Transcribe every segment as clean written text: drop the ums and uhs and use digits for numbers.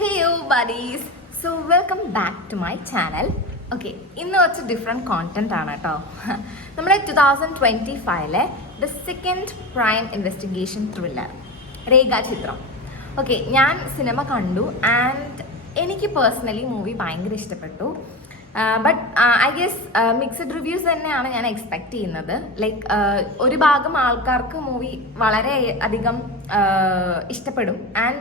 Hey you buddies! So welcome back to my channel. Okay, ഇന്ന് കുറച്ച് different content ആണ് കേട്ടോ. നമ്മുടെ 2025 the second prime investigation thriller Rekhachithram. Okay, ഞാൻ സിനിമ കണ്ടു ആൻഡ് എനിക്ക് പേഴ്സണലി മൂവി ഭയങ്കര ഇഷ്ടപ്പെട്ടു. But I guess mixed reviews തന്നെയാണ് ഞാൻ എക്സ്പെക്ട് ചെയ്യുന്നത്. ലൈക്ക് ഒരു ഭാഗം ആൾക്കാർക്ക് മൂവി വളരെ അധികം ഇഷ്ടപ്പെടും ആൻഡ്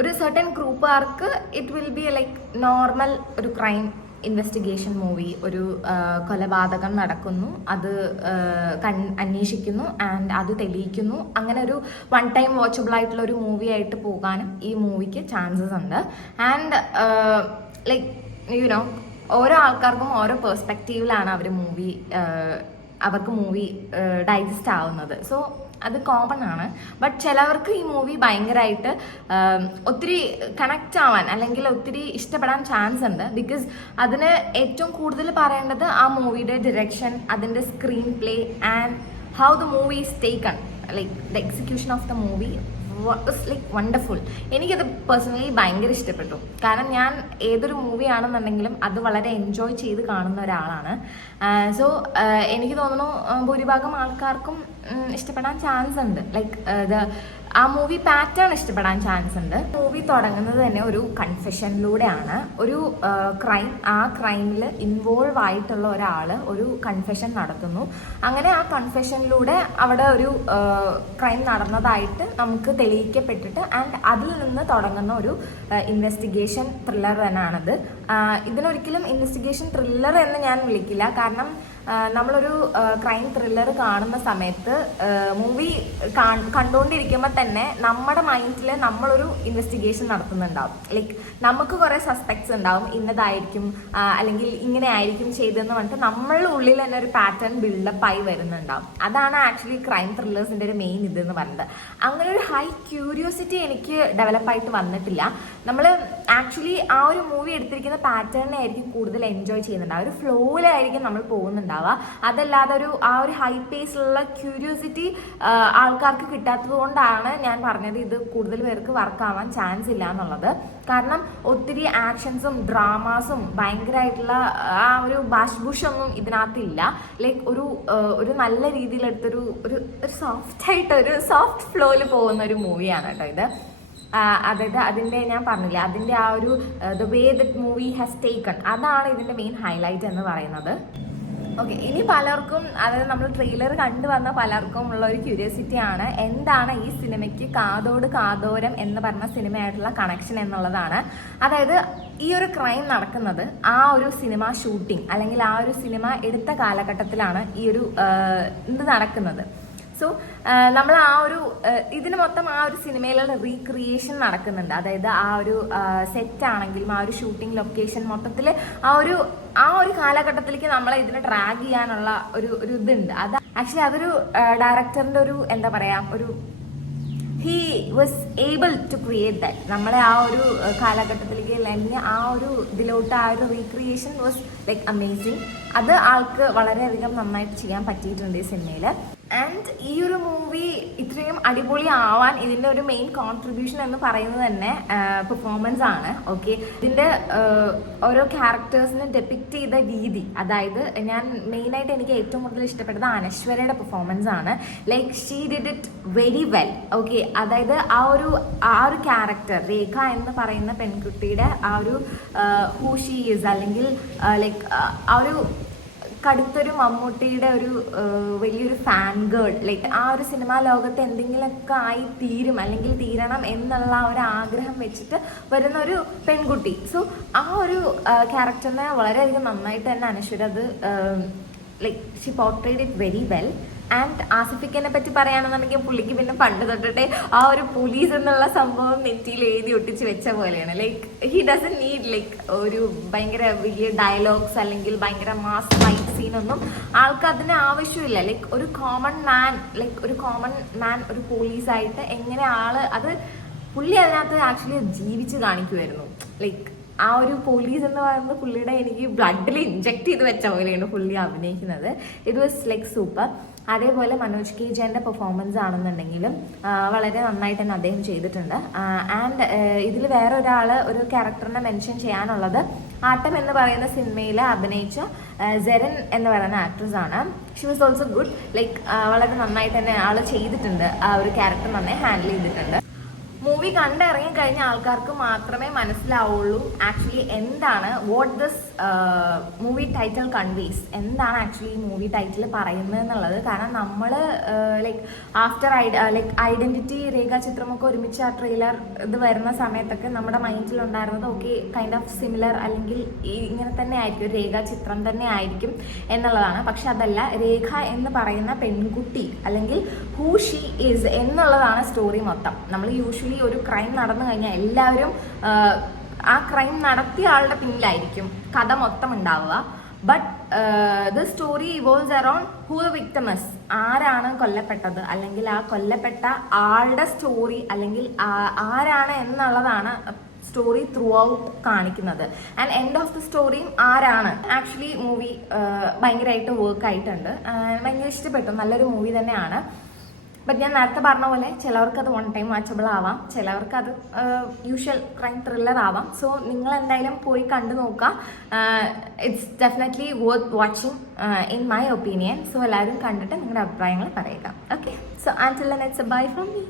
ഒരു സർട്ടൻ ഗ്രൂപ്പുകാർക്ക് it will be like normal ഒരു ക്രൈം ഇൻവെസ്റ്റിഗേഷൻ മൂവി. ഒരു കൊലപാതകം നടക്കുന്നു, അത് അന്വേഷിക്കുന്നു ആൻഡ് അത് തെളിയിക്കുന്നു. അങ്ങനെ ഒരു വൺ ടൈം വാച്ചബിൾ ആയിട്ടുള്ള ഒരു മൂവി ആയിട്ട് പോകാനും ഈ മൂവിക്ക് ചാൻസസ് ഉണ്ട്. ആൻഡ് ലൈക്ക് യുനോ ഓരോ ആൾക്കാർക്കും ഓരോ പെർസ്പെക്റ്റീവിലാണ് അവർക്ക് മൂവി ഡൈജസ്റ്റ് ആവുന്നത്. സോ അത് കോമൺ ആണ്. ബട്ട് ചിലവർക്ക് ഈ മൂവി ഭയങ്കരമായിട്ട് ഒത്തിരി കണക്റ്റ് ആവാൻ അല്ലെങ്കിൽ ഒത്തിരി ഇഷ്ടപ്പെടാൻ ചാൻസ് ഉണ്ട്. ബിക്കോസ് അതിന് ഏറ്റവും കൂടുതൽ പറയേണ്ടത് ആ മൂവിയുടെ ഡിറക്ഷൻ, അതിൻ്റെ screen play and how the movie is taken. Like the execution of the movie was like wonderful. എനിക്കത് പേഴ്സണലി ഭയങ്കര ഇഷ്ടപ്പെട്ടു. കാരണം ഞാൻ ഏതൊരു മൂവി ആണെന്നുണ്ടെങ്കിലും അത് വളരെ എൻജോയ് ചെയ്ത് കാണുന്ന ഒരാളാണ്. സോ എനിക്ക് തോന്നുന്നു ഭൂരിഭാഗം ആൾക്കാർക്കും ഇഷ്ടപ്പെടാൻ ചാൻസ് ഉണ്ട്. ലൈക്ക് ആ മൂവി പാറ്റേൺ ഇഷ്ടപ്പെടാൻ ചാൻസ് ഉണ്ട്. മൂവി തുടങ്ങുന്നത് തന്നെ ഒരു കൺഫെഷനിലൂടെയാണ്. ഒരു ക്രൈം, ആ ക്രൈമിൽ ഇൻവോൾവ് ആയിട്ടുള്ള ഒരാൾ ഒരു കൺഫെഷൻ നടത്തുന്നു. അങ്ങനെ ആ കൺഫെഷനിലൂടെ അവിടെ ഒരു ക്രൈം നടന്നതായിട്ട് നമുക്ക് തെളിയിക്കപ്പെട്ടിട്ട് ആൻഡ് അതിൽ നിന്ന് തുടങ്ങുന്ന ഒരു ഇൻവെസ്റ്റിഗേഷൻ ത്രില്ലർ തന്നെയാണത്. ഇതിനൊരിക്കലും ഇൻവെസ്റ്റിഗേഷൻ ത്രില്ലർ എന്ന് ഞാൻ വിളിക്കില്ല. കാരണം നമ്മളൊരു ക്രൈം ത്രില്ലർ കാണുന്ന സമയത്ത് മൂവി കണ്ടുകൊണ്ടിരിക്കുമ്പോൾ തന്നെ നമ്മുടെ മൈൻഡിൽ നമ്മളൊരു ഇൻവെസ്റ്റിഗേഷൻ നടത്തുന്നുണ്ടാവും. ലൈക്ക് നമുക്ക് കുറേ സസ്പെക്ട്സ് ഉണ്ടാവും, ഇന്നതായിരിക്കും അല്ലെങ്കിൽ ഇങ്ങനെ ആയിരിക്കും ചെയ്തതെന്ന് പറഞ്ഞിട്ട് നമ്മളുടെ ഉള്ളിൽ തന്നെ ഒരു പാറ്റേൺ ബിൽഡപ്പ് ആയി വരുന്നുണ്ടാവും. അതാണ് ആക്ച്വലി ക്രൈം ത്രില്ലേഴ്സിൻ്റെ ഒരു മെയിൻ ഇതെന്ന് പറയുന്നത്. അങ്ങനെ ഒരു ഹൈ ക്യൂരിയോസിറ്റി എനിക്ക് ഡെവലപ്പായിട്ട് വന്നിട്ടില്ല. നമ്മൾ ആക്ച്വലി ആ ഒരു മൂവി എടുത്തിരിക്കുന്ന പാറ്റേണിനെ ആയിരിക്കും കൂടുതൽ എൻജോയ് ചെയ്യുന്നുണ്ടാവുക. ഒരു ഫ്ലോയിലായിരിക്കും നമ്മൾ പോകുന്നുണ്ടാവുക. അതല്ലാതെ ആ ഒരു ഹൈ പേസിലുള്ള ക്യൂരിയോസിറ്റി ആൾക്കാർക്ക് കിട്ടാത്തത് കൊണ്ടാണ് ഞാൻ പറഞ്ഞത് ഇത് കൂടുതൽ പേർക്ക് വർക്കാവാൻ ചാൻസ് ഇല്ല എന്നുള്ളത്. കാരണം ഒത്തിരി ആക്ഷൻസും ഡ്രാമാസും ഭയങ്കരമായിട്ടുള്ള ആ ഒരു ബാഷ്ബുഷൊന്നും ഇതിനകത്തില്ല. ലൈക്ക് ഒരു നല്ല രീതിയിലെടുത്തൊരു ഒരു സോഫ്റ്റ് ഒരു സോഫ്റ്റ് ഫ്ലോയിൽ പോകുന്ന ഒരു മൂവിയാണ് കേട്ടോ ഇത്. അതായത് അതിൻ്റെ ഞാൻ പറഞ്ഞില്ലേ, അതിൻ്റെ ആ ഒരു the way that movie has taken, അതാണ് ഇതിൻ്റെ മെയിൻ ഹൈലൈറ്റ് എന്ന് പറയുന്നത്. ഓക്കെ, ഇനി പലർക്കും, അതായത് നമ്മൾ ട്രെയിലർ കണ്ടുവന്ന പലർക്കും ഉള്ള ഒരു ക്യൂരിയോസിറ്റി ആണ് എന്താണ് ഈ സിനിമയ്ക്ക് കാതോട് കാതോരം എന്ന് പറഞ്ഞ സിനിമയായിട്ടുള്ള കണക്ഷൻ എന്നുള്ളതാണ്. അതായത് ഈ ഒരു ക്രൈം നടക്കുന്നത് ആ ഒരു സിനിമ ഷൂട്ടിംഗ് അല്ലെങ്കിൽ ആ ഒരു സിനിമ എടുത്ത കാലഘട്ടത്തിലാണ് ഈ ഒരു ഇത് നടക്കുന്നത്. സോ നമ്മൾ ആ ഒരു ഇതിന് മൊത്തം ആ ഒരു സിനിമയിലുള്ള റീക്രിയേഷൻ നടക്കുന്നുണ്ട്. അതായത് ആ ഒരു സെറ്റ് ആണെങ്കിലും ആ ഒരു ഷൂട്ടിംഗ് ലൊക്കേഷൻ മൊത്തത്തിൽ ആ ഒരു കാലഘട്ടത്തിലേക്ക് നമ്മളെ ഇതിനെ ട്രാക്ക് ചെയ്യാനുള്ള ഒരു ഇതുണ്ട്. അത് ആക്ച്വലി അതൊരു ഡയറക്ടറിന്റെ ഒരു എന്താ പറയാ, ഒരു he was able to create that. നമ്മളെ ആ ഒരു കാലഘട്ടത്തിലേക്ക് അല്ലെങ്കിൽ ആ ഒരു ഇതിലോട്ട് ആ ഒരു റീക്രിയേഷൻ വാസ് ലൈക്ക് അമേസിങ്. അത് ആൾക്ക് വളരെയധികം നന്നായിട്ട് ചെയ്യാൻ പറ്റിയിട്ടുണ്ട് ഈ സിനിമയിൽ. ആൻഡ് ഈ ഒരു മൂവി ഇത്രയും അടിപൊളി ആവാൻ ഇതിൻ്റെ ഒരു മെയിൻ കോൺട്രിബ്യൂഷൻ എന്ന് പറയുന്നത് തന്നെ പെർഫോമൻസ് ആണ്. ഓക്കെ, ഇതിൻ്റെ ഓരോ ക്യാരക്ടേഴ്സിനെ ഡെപിക്റ്റ് ചെയ്ത രീതി, അതായത് ഞാൻ മെയിനായിട്ട് എനിക്ക് ഏറ്റവും കൂടുതൽ ഇഷ്ടപ്പെട്ടത് അനശ്വരയുടെ പെർഫോമൻസ് ആണ്. Like she did it very well. Okay, അതായത് ആ ഒരു ക്യാരക്ടർ രേഖ എന്ന് പറയുന്ന പെൺകുട്ടിയുടെ ആ ഒരു ഹൂ ഷീ ഈസ്, അല്ലെങ്കിൽ ലൈക്ക് ആ ഒരു കടുത്തൊരു മമ്മൂട്ടിയുടെ ഒരു വലിയൊരു ഫാൻ ഗേൾ, ലൈക്ക് ആ ഒരു സിനിമാ ലോകത്ത് എന്തെങ്കിലുമൊക്കെ ആയി തീരും അല്ലെങ്കിൽ തീരണം എന്നുള്ള ഒരു ആഗ്രഹം വെച്ചിട്ട് വരുന്ന ഒരു പെൺകുട്ടി. സോ ആ ഒരു ക്യാരക്ടറിനെ വളരെയധികം നന്നായിട്ട് തന്നെ അനശ്വര അത് like she portrayed it very well. And ആസിഫിക്കിനെ പറ്റി പറയുകയാണെന്നുണ്ടെങ്കിൽ പുള്ളിക്ക് പിന്നെ പണ്ട് തൊട്ടിട്ടേ ആ ഒരു പോലീസ് എന്നുള്ള സംഭവം നെറ്റിയിൽ എഴുതി ഒട്ടിച്ച് വെച്ച പോലെയാണ്. Like he doesn't need like ഒരു ഭയങ്കര വലിയ ഡയലോഗ്സ് അല്ലെങ്കിൽ ഭയങ്കര മാസ് ഫൈറ്റ് സീനൊന്നും ആൾക്ക് അതിന് ആവശ്യമില്ല. ലൈക്ക് ഒരു കോമൺ മാൻ ഒരു പോലീസായിട്ട് എങ്ങനെ അത് പുള്ളി അതിനകത്ത് ആക്ച്വലി ജീവിച്ച് കാണിക്കുമായിരുന്നു. ലൈക്ക് ആ ഒരു പോലീസ് എന്ന് പറയുന്നത് പുള്ളിയുടെ എനിക്ക് ബ്ലഡിൽ ഇഞ്ചെക്ട് ചെയ്ത് വെച്ച പോലെയാണ് പുള്ളി അഭിനയിക്കുന്നത്. It was like super. അതേപോലെ മനോജ് കെ ജയൻ്റെ പെർഫോമൻസ് ആണെന്നുണ്ടെങ്കിലും വളരെ നന്നായിട്ട് തന്നെ അദ്ദേഹം ചെയ്തിട്ടുണ്ട്. ആൻഡ് ഇതിൽ വേറെ ഒരു ക്യാരക്ടറിനെ മെൻഷൻ ചെയ്യാനുള്ളത് ആട്ടം എന്ന് പറയുന്ന സിനിമയിൽ അഭിനയിച്ച സെറൻ എന്ന് പറയുന്ന ആക്ട്രസ് ആണ്. She was also good. Like വളരെ നന്നായിട്ട് തന്നെ ആൾ ചെയ്തിട്ടുണ്ട്. ആ ഒരു ക്യാരക്ടർ നന്നായി ഹാൻഡിൽ ചെയ്തിട്ടുണ്ട്. മൂവി കണ്ടിറങ്ങി കഴിഞ്ഞ ആൾക്കാർക്ക് മാത്രമേ മനസ്സിലാവുള്ളൂ ആക്ച്വലി എന്താണ് what this movie title conveys, എന്താണ് ആക്ച്വലി ഈ മൂവി ടൈറ്റിൽ പറയുന്നത് എന്നുള്ളത്. കാരണം നമ്മൾ ലൈക്ക് ആഫ്റ്റർ ഐഡന്റിറ്റി രേഖാചിത്രമൊക്കെ ഒരുമിച്ച് ആ ട്രെയിലർ ഇത് വരുന്ന സമയത്തൊക്കെ നമ്മുടെ മൈൻഡിൽ ഉണ്ടായിരുന്നത് ഓക്കെ കൈൻഡ് ഓഫ് സിമിലർ അല്ലെങ്കിൽ ഇങ്ങനെ തന്നെ ആയിരിക്കും, രേഖാചിത്രം തന്നെ ആയിരിക്കും എന്നുള്ളതാണ്. പക്ഷെ അതല്ല, രേഖ എന്ന് പറയുന്ന പെൺകുട്ടി അല്ലെങ്കിൽ ഹൂ ഷീ ഈസ് എന്നുള്ളതാണ് സ്റ്റോറി മൊത്തം. നമ്മൾ യൂഷ്വലി ഒരു ക്രൈം നടന്നു കഴിഞ്ഞാൽ എല്ലാവരും ആ ക്രൈം നടത്തിയ ആളുടെ പിന്നിലായിരിക്കും കഥ മൊത്തം ഉണ്ടാവുക. But the story evolves around who the victims, ആരാണ് കൊല്ലപ്പെട്ടത് അല്ലെങ്കിൽ ആ കൊല്ലപ്പെട്ട ആളുടെ സ്റ്റോറി അല്ലെങ്കിൽ ആരാണ് എന്നുള്ളതാണ് സ്റ്റോറി ത്രൂ ഔട്ട് കാണിക്കുന്നത്. ആൻഡ് എൻഡ് ഓഫ് ദി സ്റ്റോറിയും ആരാണ്. ആക്ച്വലി മൂവി ഭയങ്കരമായിട്ട് വർക്ക് ആയിട്ടുണ്ട്. ഭയങ്കര ഇഷ്ടപ്പെട്ടു. നല്ലൊരു മൂവി തന്നെയാണ്. ബട്ട് ഞാൻ നേരത്തെ പറഞ്ഞ പോലെ ചിലവർക്ക് അത് വൺ ടൈം വാച്ചബിൾ ആവാം, ചിലവർക്ക് അത് യൂഷ്വൽ ക്രൈം ത്രില്ലർ ആവാം. സോ നിങ്ങൾ എന്തായാലും പോയി കണ്ടു നോക്കുക. It's definitely worth watching in my opinion. So എല്ലാവരും കണ്ടിട്ട് നിങ്ങളുടെ അഭിപ്രായങ്ങൾ പറയുക. Okay, so until then it's A bye from me.